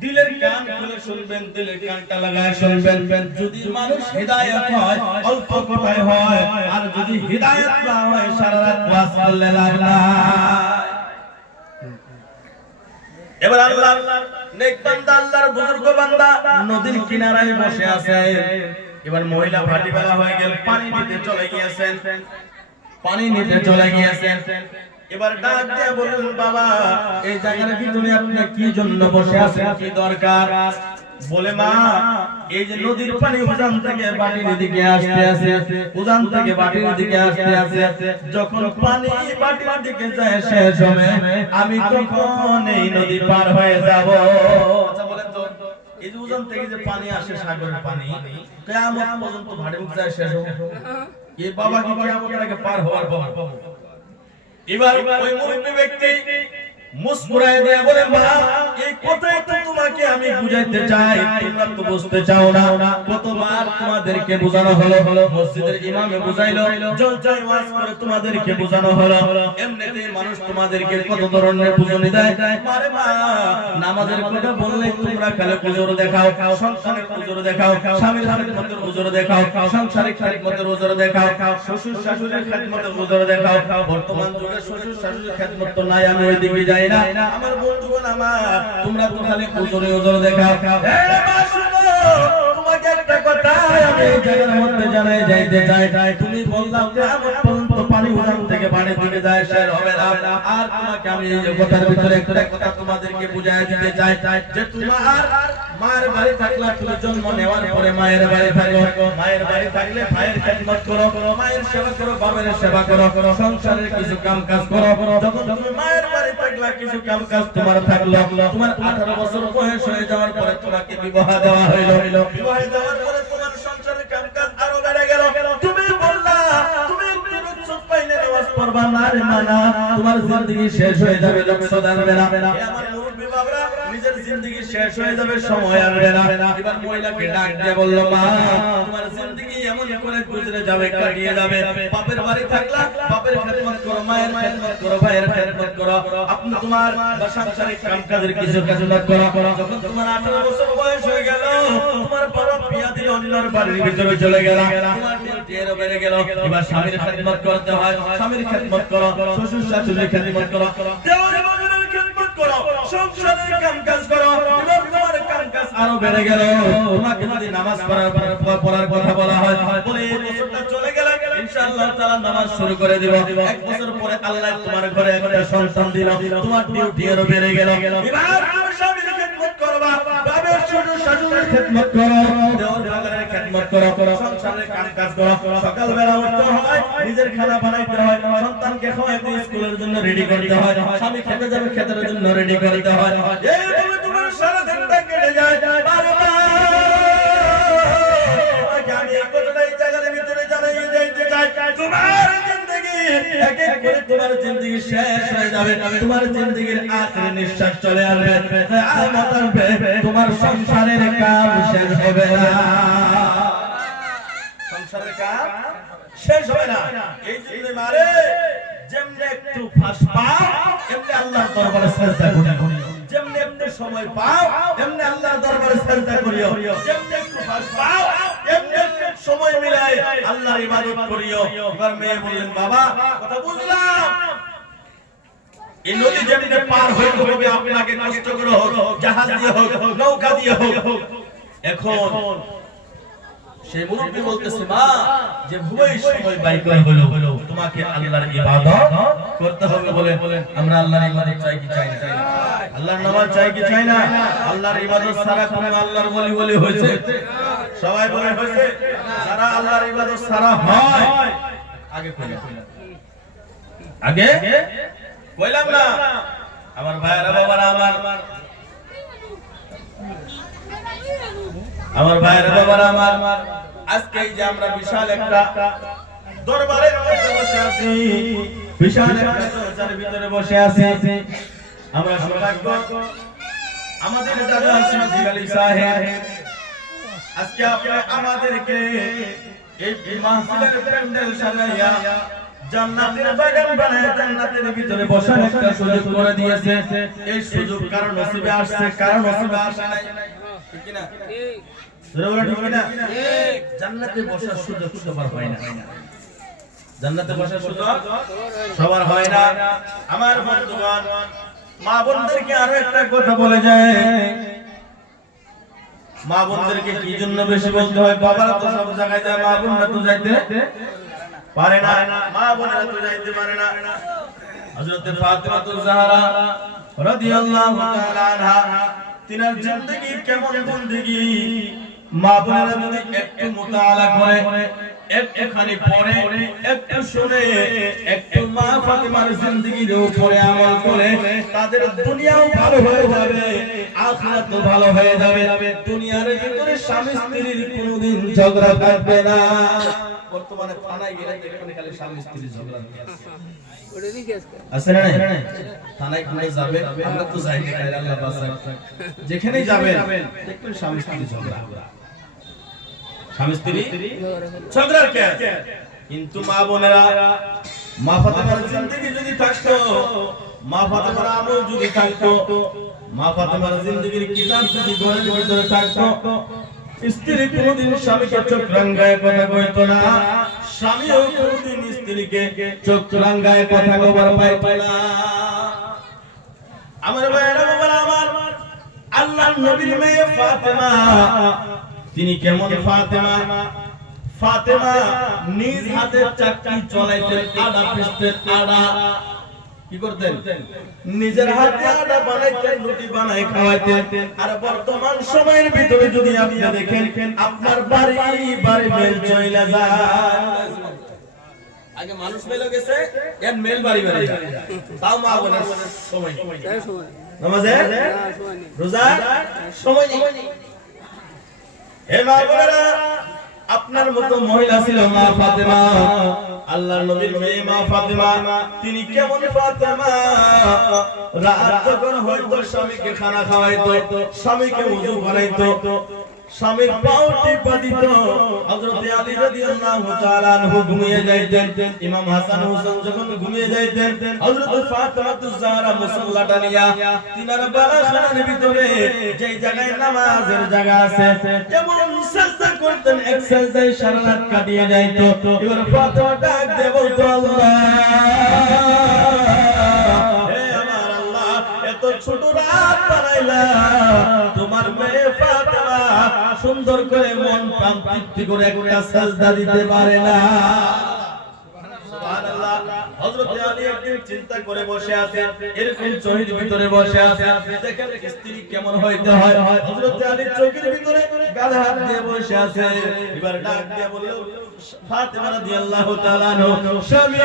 দিলের কান খুলে শুনবেন দিলের কানটা লাগায় শুনবেন যদি মানুষ হিদায়াত হয় অল্প কথায় হয় আর যদি হিদায়াত না হয় সারা রাত ওয়াজ করলে লাভ নাই এবার আল্লাহর নেক বান্দা আল্লাহর বুজুর্গ বান্দা নদীর কিনারায় বসে আছে এবার মহিলা ভাটি বেলা হয়ে গেল পানি নিতে চলে গিয়েছেন এবার ডাক দিয়ে বললেন বাবা এই জায়গার ভিতরে আপনি কি জন্য বসে আছেন কি দরকার বলে মা এই যে নদীর পানি উজান থেকে বাটির দিকে আসতে আছে উজান থেকে বাটির দিকে আসতে আছে যখন পানি বাটির দিকে যায় শেষ হবে আমি তখন এই নদী পার হয়ে যাব আচ্ছা বলেন তো এই যে উজান থেকে যে পানি আসে সাগরের পানি কিয়ামত পর্যন্ত ভাটি মুখ যায় শেষ হবে এই বাবা কি কিয়ামতের আগে পার হওয়ার বাবা এবার ওই মুরব্বি ব্যক্তি মুস্কুরায় দিয়ে বলে মা এই কথাই তো তোমাকে আমি বুঝাইতে চাই তোমরা তো বুঝতে চাও না কতবার তোমাদেরকে বোঝানো হলো মসজিদের ইমামে বুঝাইলো জলসায় ওয়াজ করে তোমাদেরকে বোঝানো হলো এমনিতেই মানুষ তোমাদেরকে কত ধরনের বুঝানি দেয় আরে মা নামাজের কথা বললে তোমরা খালি পুজোর দেখাও সংসারের পুজোর দেখাও স্বামীর খেদমতের পুজোর দেখাও সংসারিক খেদমতের পুজোর দেখাও শ্বশুর শাশুড়ির খেদমতের পুজোর দেখাও বর্তমান যুগে শ্বশুর শাশুড়ির খেদমত তো নাই আমি ওই দিকে যাই না আমার বন্ধুগণ আমার তোমরা তো খালি পুজোরে ওজোরে দেখাও তোমাকে একটা কথা আমি এই জায়গার মধ্যে জানাই যাইতে চাই তুমি বললাম যে আমার পর্যন্ত পানি উজান থেকে বাড়ি দিকে যায় শেষ হবে না আর তোমাকে আমি এই কথার ভিতরে একটা কথা তোমাদেরকে বুঝাই দিতে চাই যে তোমার মায়ের বাড়ি থাকলে তুমি জন্ম নেওয়ার পরে মায়ের বাড়ি থাকো মায়ের বাড়ি থাকলে ভাইয়ের খেদমত করো মায়ের সেবা করো বাবার সেবা করো সংসারের কিছু কাম কাজ করো যখন তুমি মায়ের বাড়ি থাকলে কিছু কাম কাজ তোমার থাকলো তোমার 18 বছর বয়স হয়ে যাওয়ার পরে তোমাকে বিবাহ দেওয়া হইলো বিবাহ দেওয়ার পরে তোমার সংসারের কাম কাজ আরো বেড়ে গেল তুমি বললা তুমি একটু রুকসত পাইলে নামাজ পড়বা না রে মানা তোমার জিন্দেগি শেষ হয়ে যাবে রুকসত আসবে না আমার মুরব্বি বাবা নিজের জিন্দেগি শেষ হয়ে যাবে, সময় আসবে না। এবার মহিলাকে ডাক দিয়ে বলল, মা তোমার জিন্দেগি এমন করে গুজরে যাবে, কাটিয়ে যাবে। বাপের বাড়ি থাকলা বাপের খেদমত করো, মায়ের খেদমত করো, ভাইয়ের খেদমত করো, আপনি তোমার সাংসারিক কাজের কিছু খেদমত করো। যখন তোমার 18 বছর বয়স হয়ে গেল, তোমার বড় বিয়া দিয়ে অন্যর বাড়ির ভিতরে চলে গেল, তোমার ডিউটিও বেড়ে গেল। এবার স্বামীর খেদমত করতে হয়, স্বামীর খেদমত করো, শ্বশুর শাশুড়ির খেদমত করো, দেওরের বাড়ির খেদমত করো, সংসারের কাজ করো। এবার তোমার কাজ আরো বেড়ে গেল। তোমাকে যদি নামাজ পড়ার কথা বলা হয়, বলে এই বছরটা চলে গেল, ইনশাআল্লাহ তাআলা নামাজ শুরু করে দেব। এক বছর পরে আল্লাহ তোমার ঘরে একটা সন্তান দিল, তোমার ডিউটি আরো বেড়ে গেল। এবার তুমি স্বামীর খেদমত করবা, বাবার শ্বশুর শাশুড়ির খেদমত করো, দেওর বাগানের খেদমত করো, সংসারের কাজ করো। সকালবেলা উঠতে হয়, নিজের খানা বানাইতে হয়, সন্তানকে খাওয়াইতে স্কুলের জন্য রেডি করতে হয়, স্বামী খেতে যাবে খেতের জন্য রেডি করতে হয়। এইভাবে তোমার সারা দিনটা কেটে যায়। আমি এই কথাটা এই জায়গার ভিতরে জানাই যাইতে চাই, তোমার জিন্দেগি এক এক করে তোমার জিন্দেগি শেষ হয়ে যাবে, তোমার জিন্দেগির আখেরি নিঃশ্বাস চলে আসবে, কিয়ামত আসবে, তোমার সংসারের কাজ শেষ হবে না, সংসারের কাজ শেষ হবে না। এই জন্য মারে যেমনি একটু ফাঁস পাও এমনি আল্লাহর দরবারে সিজদা করিও, যেমনি একটু সময় পাও এমনি আল্লাহর দরবারে সিজদা করিও, যেমনি একটু ফাঁস পাও এমনি সময় মিলাই আল্লাহর ইবাদত করিও। এবার মেয়ে বললেন, বাবা কথা বুঝলাম, এই নদী যেমনি পার হইতে হবে আপনাকে কষ্ট করে হোক, জাহাজ দিয়ে হোক, নৌকা দিয়ে হোক। এখন সেই মুরব্বি বলতেছে, মা যে ভুবই সময় বাই করে হলো তোমাকে আল্লাহর ইবাদত করতে হবে। বলে আমরা আল্লাহর ইবাদত চাই কি চাই না? আল্লাহর নামাজ চাই কি চাই না? আল্লাহর ইবাদত ছাড়া কোনো আল্লাহর বলি হয়েছে? সবাই বলে হয়েছে? যারা আল্লাহর ইবাদত ছাড়া হয় আগে কইলাম না আমার ভাইরা বাবারা, আমার ভাইরা বাবারা, আমার আজকে এই যে আমরা বিশাল একটা দরবারের মধ্যে বসে আছি, বিশাল একটা দরজার ভিতরে বসে আছি, আমরা সৌভাগ্য আমাদের দাদা সিদ্দিক আলী সাহেব আজকে আপনি আমাদেরকে এই মাহফিলের প্যান্ডেল সাজাইয়া জান্নাতের বাগান বানায় জান্নাতের ভিতরে বসার একটা সুযোগ করে দিয়েছে। এই সুযোগ কারণ নসিবে আসছে, কারণ নসিবে আসে নাই, ঠিক কি না? জান্নাতে বসার সুযোগ সবার হয় না, জান্নাতে বসার সুযোগ সবার হয় না। আমার বন্ধুগণ, মা বোনদেরকে আরো একটা কথা বলে যায়, মা বোনদেরকে কি জন্য বেশি বলতে হয়? বাবারা তো সব জায়গায় যায়, মা বোনরা তো যাইতে পারে না, মা বোনেরা তো যাইতে পারে না। হযরত ফাতিমাতুজ জাহরা রাদিয়াল্লাহু তাআলা আনহা, তিনার জিন্দেগি কেমন জিন্দেগি, মা বোনেরা যদি একটু মুতাআলা করে, একটুখানি পড়ে, একটু শুনে, একটু মা ফাতিমার জিন্দেগির উপরে আমল করে, তাদের দুনিয়াও ভালো হয়ে যাবে, আখিরাতও ভালো হয়ে যাবে। দুনিয়ার ভিতরে স্বামী স্ত্রীর কোনোদিন ঝগড়া থাকবে না। বর্তমানে থানায় গেলে দেখবেন খালি স্বামী স্ত্রীর ঝগড়া আছে না? থানায় কোথায় যাবে, আমরা তো যাই না, আল্লাহ বাঁচাক, যেখানেই যাবেন দেখবেন স্বামী স্ত্রীর ঝগড়া, স্বামী স্ত্রী ঝগড়ার কেস। কিন্তু মা বোনেরা, মা ফাতেমার জিন্দেগি যদি থাকতো, মা ফাতেমার আমল যদি থাকতো, মা ফাতেমার জিন্দেগির কিতাব যদি ঘরের ভিতরে থাকতো, স্ত্রী কোনদিন স্বামীকে চোখ রাঙ্গায় কথা কইতো না, স্বামীও কোনদিন স্ত্রীকে চোখ রাঙ্গায় কথা কবার পাইতো না। আমার ভাইরা বাবারা, আমার আল্লাহর নবীর মেয়ে ফাতেমা, তিনি কেমন ফাতেমা? ফাতেমা নিজ হাতে চাকরি চলাইতেন, আড়া পিষতেন, আড়া কি করতেন? নিজের হাতে আটা বানাইতেন, রুটি বানাই খাওয়াইতেন। আর বর্তমান সময়ের ভিতরে যদি আপনি দেখেন, আপনার বাড়ি বাড়ি মেল চইলা যায়। আগে মানুষ মেল গেছে, এখন মেল বাড়ি বাড়ি যায়, তাও মা বোনের সময় নেই, নামাজের রোজা সময় নেই। হে মা বোনেরা, আপনার মতো মহিলা ছিল মা ফাতেমা, আল্লাহর নবীর মেয়ে মা ফাতেমা। তিনি কেমন ফাতেমা, রাত যখন হয়তো স্বামীকে খানা খাওয়াইতো, স্বামীকে ওযু করাইতো, স্বামীর পাও টিপা দিত। হযরত আলী রাদিয়াল্লাহু তাআলা আনহু ঘুমিয়ে যাইতেন, ইমাম হাসান হুসাইন যখন ঘুমিয়ে যাইতেন, হযরত ফাতেমাতুজ জাহরা মুসাল্লাটা নিয়া তিনারা বালাখানার ভিতরে যেই জায়গায় নামাজের জায়গা আছে যেমন সাজদা করতেন, এক সাজদায় সারা রাত কাটিয়ে যাইতো। এবার ফাতেমা ডাক দিয়ে বলতো, আল্লাহ, হে আমার আল্লাহ, এত ছোট রাত বানাইলা, তোমার মেয়ে ফাতেমা সুন্দর করে মন প্রাণ তৃপ্তি করে একটা সাজদা দিতে পারে না। সুবহানাল্লাহ। হযরত আলী একদিন চিন্তা করে বসে আছেন, এরকম চোখের ভিতরে বসে আছেন, দেখেন স্ত্রী কেমন হইতে হয়। হযরত আলী চোখের ভিতরে গালে হাত দিয়ে বসে আছে। এবার ডাক দিয়ে বলল, ফাতেমা রাদিয়াল্লাহু তাআলা আনহু, স্বামী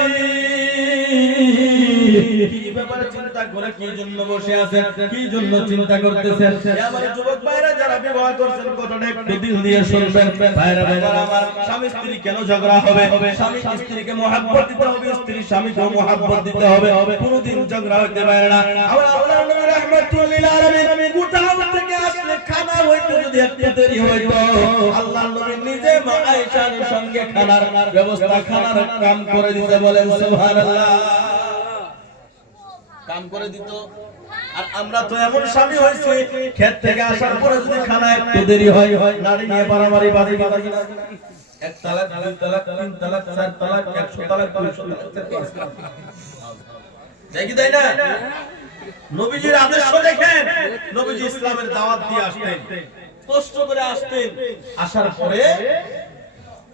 কি ব্যাপারে চিন্তা করে কি জন্য বসে আছেন, কি জন্য চিন্তা করতেছেন? আমার যুবক ভাইরা যারা বিবাহ করছেন কথাটা একটু দিল দিয়ে শুনবেন। ভাইরা আমার, স্বামী স্ত্রী কেন ঝগড়া হবে? স্বামী স্ত্রীকে মহব্বত দিতে হবে, স্ত্রী স্বামীকে মহব্বত দিতে হবে, কোনদিন ঝগড়া হতে পারে না। আমার আল্লাহর নবী রাহমাতুল লিল আলামিন কোথাও থেকে আসলে খানা হইতো যদি একটু দেরি হইতো, আল্লাহর নবী নিজে মা আয়েশার সঙ্গে খানার ব্যবস্থা, খানার কাম করে দিতে বলেন সুবহানাল্লাহ, কাম করে দিত। আর আমরা তো এমন স্বামী হইছি, ক্ষেত থেকে আসার পরে যদি খানা একটু দেরি হয়, নারী নিয়ে মারামারি বাজি বাজি, এক তালাক, দুই তালাক, তিন তালাক, চার তালাক, 100 তালাক, 200 তালাক, দেখি তাই না? নবীজির আদর্শ দেখেন, নবীজি ইসলামের দাওয়াত দিয়ে আসতেন, কষ্ট করে আসতেন, আসার পরে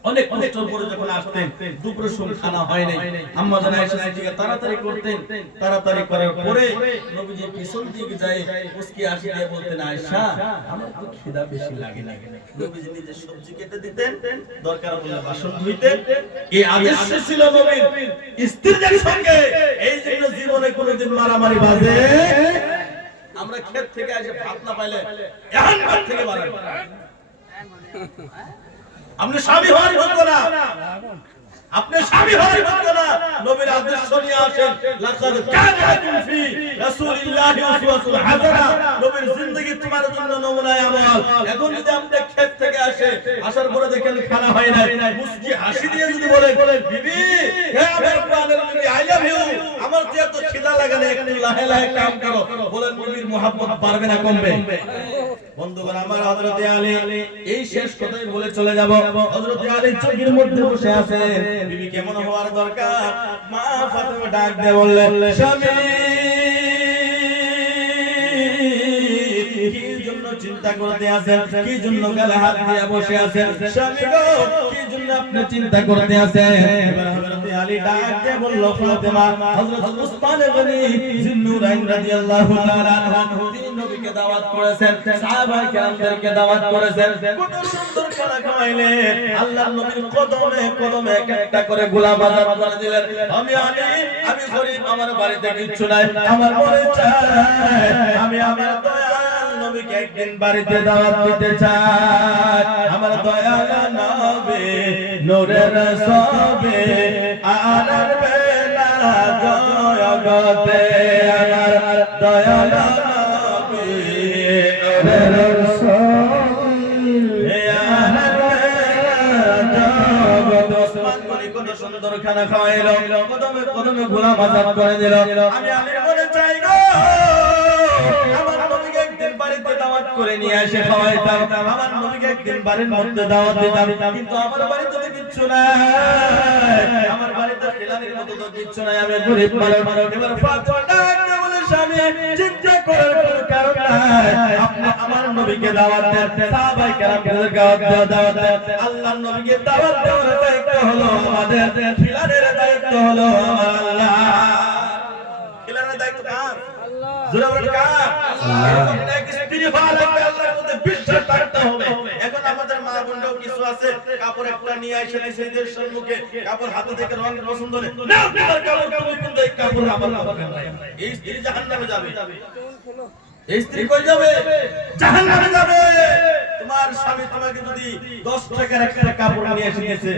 অনেক কষ্টের পরে যখন আসতেন, দুপুরের সময় খানা হয় নাই, আম্মা জান আয়েশা সিদ্দিকা তাড়াতাড়ি করতেন, তাড়াতাড়ি করার পরে নবীজি পিছন দিকে যায়, মুস্কি হাসি দিয়ে বলতেন, আয়েশা, আমার তো খিদা বেশি লাগে না। নবীজি নিজে সবজি কেটে দিতেন, দরকার হলে বাসন ধুইতেন। এই আদর্শ ছিল নবীর স্ত্রীদের সঙ্গে। এই জন্য জীবনে কোনোদিন মারামারি বাজে। আমরা ক্ষেত থেকে এসে ভাত না পাইলে এখন ভাত থেকে বাড়াই, আপনি স্বামী হওয়ার হতো না, আপনি স্বামী হওয়ার হতো না। নবীর আদর্শ নিয়ে আসেন, লাকাদ কানা লাকুম ফি রাসূলিল্লাহি উসওয়াতুন হাসানা, নবীর জিন্দেগি তোমার জন্য নমুনায়ে আমল। এখন যদি আপনি ক্ষেত থেকে আসার পরে দেখেন খানা হয় না, মুস্কি হাসি দিয়ে যদি বলেন, বিবি, হে আমার প্রাণের বিবি, আই লাভ ইউ, আমার যে এত খিদা লাগে না, একটু লাহে লাহে কাম করো, বলেন নবীর মোহাব্বত বাড়বে না কমবে? বন্ধুগণ আমার, হযরত আলী এই শেষ কথাই বলে চলে যাব। হযরত আলী চোখের মধ্যে বসে আছেন, বিবি কেমন হওয়ার দরকার? মা ফাতেমা ডাক দিয়ে বললেন, স্বামী কি জন্য চিন্তা করতে আছেন, কি জন্য গালে হাত দিয়ে বসে আছেন? স্বামী গো, কি জন্য আপনি চিন্তা করতে আছেন? এবার হযরত আলী ডাক দিয়ে বলল, ফাতেমা, হযরত উসমান গনি জিন্নুরাইন রাদিয়াল্লাহু তাআলা আনহু তিনি নবীকে দাওয়াত করেছেন, সাহাবায়ে কেরামদেরকে দাওয়াত করেছেন, কত সুন্দর খানা খাওয়াইলেন, আল্লাহর নবীর কদমে কদমে এক একটা করে গোলাপ আযাদ করে দিলেন। আমি গরীব, আমার বাড়িতে কিচ্ছু নাই, আমার মনে চায় আমি আমার দয়াল নবীকে একদিন বাড়িতে দাওয়াত দিতে চাই। আমার দয়াল নবী নূরের সবে আনার বেলা জগতে, আমার দয়াল নবী নূরের সবে আনার বেলা জগতে। ওসমান গনি কত সুন্দর খানা খাওয়াইলো, কদমে কদমে গোলাপ আযাদ করে দিল। আমি মনে চাই গো, আমার নবীকে একদিন বাড়িতে দাওয়াত করে নিয়ে এসে খাওয়াইতাম, আমার নবীকে একদিন বাড়ির মধ্যে দাওয়াত দিতাম, কিন্তু আমার বাড়িতে তো কিচ্ছু নাই, আমার বাড়িতে ফেলানির মতো তো কিচ্ছু নাই, আমি গরীব মানুষ। এবার ফাতেমা ডাক দিয়ে বলে, স্বামী চিন্তা করার কোনো কারণ নাই, আপনি আমার নবীকে দাওয়াত দেন, সাহাবায়ে কেরামদেরকে দাওয়াত দেন। আল্লাহর নবীকে দাওয়াত দেওয়ার দায়িত্ব হলো আমাদের, ফিলানের দায়িত্ব হলো আমার আল্লাহ। ফিলানের দায়িত্ব কার? জোরে বলেন কার? এক স্ত্রী ভালো লাগবে, আল্লাহর মধ্যে বিশ্বাস রাখতে হবে। এখন আমাদের মা বোনরাও কিছু আছে, কাপড় একটা নিয়ে এসে নিজেদের সম্মুখে কাপড় হাতে থেকে রং পছন্দ নেই, না তোমার কাপড় তুমি কিন্তু এই কাপড় আমার কাপড়, এই স্ত্রী জাহান্নামে যাবে। এই স্ত্রী কই যাবে? জাহান্নামে যাবে। তোমার স্বামী তোমাকে যদি 10 টাকার একটা কাপড় নিয়ে এসে দিয়েছে,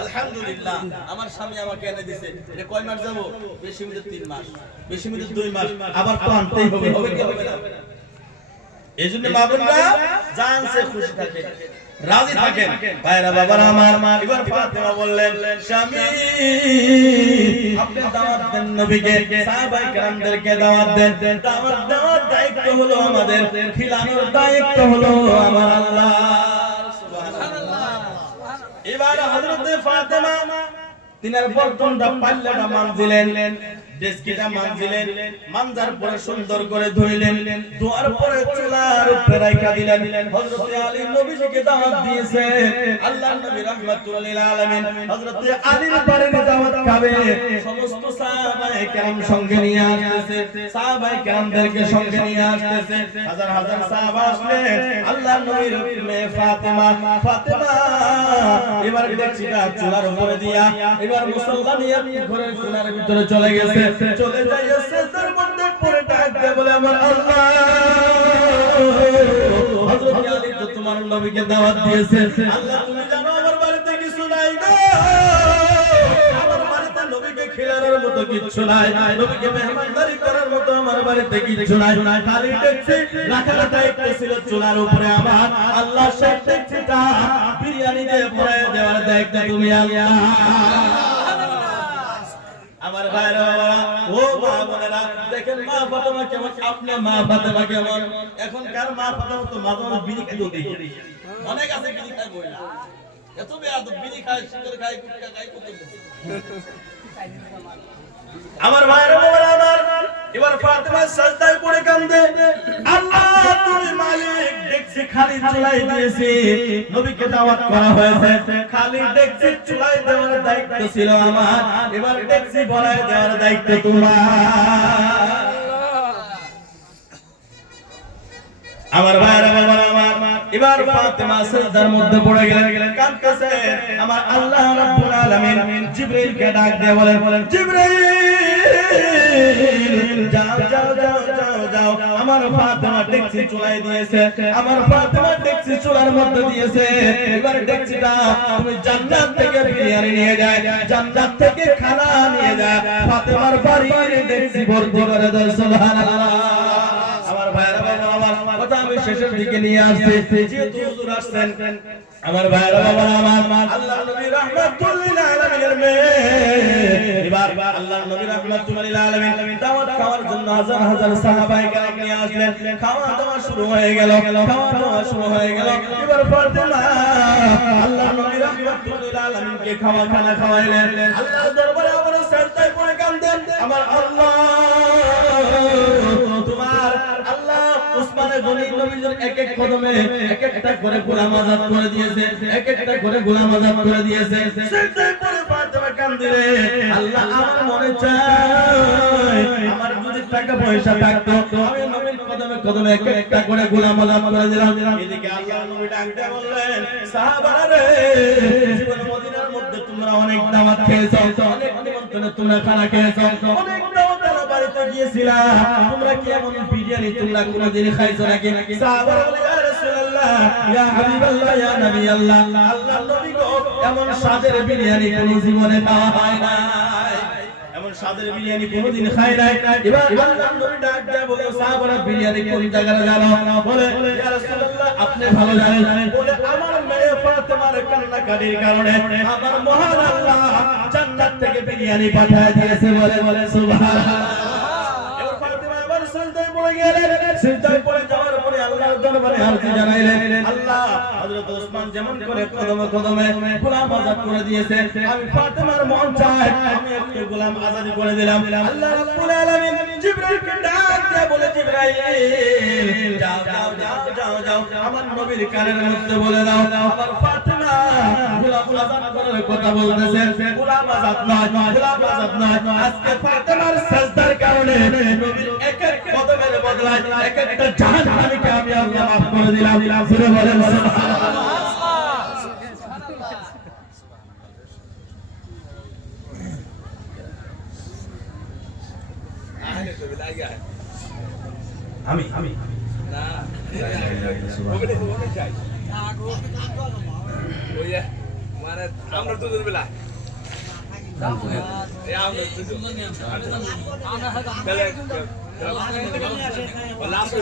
আলহামদুলিল্লাহ আমার স্বামী আমাকে এনে দিয়েছে, এটা কয় মাস যাব? বেশি মিলে 3 মাস, বেশি মিলে 2 মাস, আবার তো আনতেই হবে, হবে কি হবে না? এইজন্য মা বোনরা জানছে খুশি থাকে, রাজি থাকেন। ভাইরা বাবারা আমার, এবার ফাতেমা বললেন, স্বামী আপনি দাওয়াত দেন নবীকে, সাহাবায়ে কেরামদেরকে দাওয়াত দেন। দাওয়াত দেওয়ার দায়িত্ব হলো আমাদের, খিলানোর দায়িত্ব হলো আমার আল্লাহর। সুবহানাল্লাহ। এবার হযরতে ফাতেমা তিনার বর্তনটা পাল্লাটা মানজিলেন, ডেস্কিটা মানজিলেন, মানজার পরে সুন্দর করে ধুইলেন, ধোয়ার পরে চুলার উপরে রাখা দিলেন। হযরতে আলী নবীজিকে দাওয়াত দিয়েছে, আল্লাহর নবী রাহমাতুল লিল আলামিন হযরতে আলীর বাড়ির দাওয়াত খাবে। সমস্ত সাহাবায়ে কেরাম সঙ্গে নিয়ে আসতেছে, সাহাবায়ে কেরামদেরকে সঙ্গে নিয়ে আসতেছে, হাজার হাজার সাহাবা আসলে আল্লাহর নবীর মেয়ে ফাতেমা, ফাতেমা এবার ডেস্কিটা চুলার উপরে দিয়া এবার মুসল্লা নিয়ে ঘরের কোণার ভিতরে চলে গেছে। চলে যাইয়া সেজদার মধ্যে পড়ে ডাক দিয়ে বলে, আমার আল্লাহ, হযরত আলী তো তোমার নবীকে দাওয়াত দিয়েছে, আল্লাহ তুমি জানো আমার বাড়িতে কিছু নাই গো, আমার বাড়িতে নবীকে খিলানোর মতো কিছু নাই, নবীকে মেহমানদারি করার মতো আমার বাড়িতে কিছু নাই, খালি দেখছি রাখার দায়িত্ব ছিল চুলার উপরে আমার, আল্লাহ সেই দেখছিটা বিরিয়ানি দিয়ে ভরে দেওয়ার দায়িত্ব তুমি আল্লাহ। আমার ভাইরা বাবারা, ও মা বোনেরা, দেখেন মা ফাতেমা কেমন, আপনি মা ফাতেমা কেমন। এখনকার মা ফাতেমা তো মাঝে মাঝে বিড়ি খেতে দেই, অনেক আছে বিড়ি খায় বইলা, এত বেয়াদব, বিড়ি খায়, সিগারেট খায়, গুটখা খায়, কত কিছু। আমার ভাইরা বাবারা আমার, এবার ফাতেমা সাজদায় পড়ে কাঁদে, আল্লাহ তুমি মালিক, দেখছি খালি চুলাই দিয়েছি, নবীকে দাওয়াত করা হয়েছে, খালি দেখছি চুলাই দেওয়ার দায়িত্ব ছিল আমার, এবার দেখছি ভরায় দেওয়ার দায়িত্ব তোমার। আমার ভাইরা বাবারা আমার, এবার ফাতেমা সিজদার মধ্যে পড়ে গেলেন, কাঁদতেছে। আমার আল্লাহ রাব্বুল আলামিন জিবরাইলকে ডাক দিয়ে বলেন, জিবরাইল যাও যাও যাও যাও যাও, আমার ফাতেমা ডেকচি চুলায় দিয়েছে, আমার ফাতেমা ডেকচি চুলার মধ্যে দিয়েছে, এবার ডেকচিটা তুমি জান্নাত থেকে বিরিয়ানি নিয়ে যায়, জান্নাত থেকে খানা নিয়ে যায়, ফাতেমার বাড়ির ডেকচি ভর্তি করে দাও। সুবহানাল্লাহ। আমার ভাইরা বাবা আমার কথা আমি শেষের দিকে নিয়ে আসছি, যেহেতু হুজুর আসছেন। আমার ভাইরা বাবা আমার, আল্লাহর নবী রাহমাতুল লিল আলামিনের মেয়ে, এবার আল্লাহর নবী রাহমাতুল লিল আলামিন দাওয়াত খাওয়ার জন্য হাজার হাজার সাহাবায়ে কেরাম নিয়ে আসলেন। খাওয়া দাওয়া শুরু হয়ে গেল, খাওয়া দাওয়া শুরু হয়ে গেল। এবার ফাতেমা আল্লাহর নবী রাহমাতুল লিল আলামিনকে খানা খাওয়াইলেন। আল্লাহর দরবারে আবার সাজদায় পড়ে কাঁদেন, আমার আল্লাহ, তোমার আল্লাহ উসমানে গনি নবীর এক এক কদমে এক একটা করে গোলাম আযাদ করে দিয়েছে, এক একটা করে গোলাম আযাদ করে দিয়েছে। সিজদায় পড়ে ফাতেমা কাঁদে, আল্লাহ আমার মনে চায় আমার যদি টাকা পয়সা থাকতো আমি নবীর কদমে কদমে এক একটা করে গোলাম আযাদ করে দিলাম। এদিকে আল্লাহ নবী ডাক দিয়ে বললেন, সাহাবারা রে, জীবন মদিনার মধ্যে তোমরা অনেক দাওয়াত খেয়েছো, অনেক নিমন্ত্রণে তোমরা খানা খেয়েছো, অনেক দাওয়াত বাড়িতে গিয়েছিলা, তোমরা কি এমন বিরিয়ানি তোমরা কোনদিন খাইছো নাকি? সাহাবারা বলে, ইয়া রাসূলুল্লাহ, ইয়া হাবিবাল্লাহ, ইয়া নবী আল্লাহ, আল্লাহর নবী গো, এমন স্বাদের বিরিয়ানি কোন জীবনে খাওয়া হয় না, এমন স্বাদের বিরিয়ানি কোনদিন খাই নাই। এবার আল্লাহর নবী ডাক দিয়ে বলে, সাহাবারা বিরিয়ানি কোন জায়গায় জানো? বলে, ইয়া রাসূলুল্লাহ আপনি ভালো জানেন। বলে, আমার মেয়ে ফাতেমার কান্নাকাটির কারণে আমার মহান আল্লাহ জান্নাত থেকে বিরিয়ানি পাঠিয়ে দিয়েছে। বলে সুবহানাল্লাহ। এবার ফাতেমা এবার সিজদায় পড়ে গেলেন, সিজদায় পড়ে যাওয়ার পরে আল্লাহর দরবারে আরজি জানাইলেন, আল্লাহ হযরত ওসমান যেমন করে কদমে কদমে গোলাম আযাদ করে দিয়েছে, আমি ফাতেমার মন চায় আমি একটু গোলাম আযাদ করে দিলাম। আল্লাহ রাব্বুল আলামিন জিবরাইলকে ডাক দিয়ে বলে, জিবরাইল যাও যাও যাও যাও যাও, আমার নবীর কানের মধ্যে বলে দাও, আমার ফাতেমা গোলাম আযাদ করার কথা বলতেছে, গোলাম আযাদ নয়, গোলাম আযাদ নয়, আজকে ফাতেমার সিজদার কারণে নবীর এক এক কদমের বদলায় এক একটা জাহান্নামীকে আমি আল্লাহ মাফ করে দিলাম। সুরে বলেন সুবহানাল্লাহ। আমি মানে আমরা দুজন বেলা লাস্ট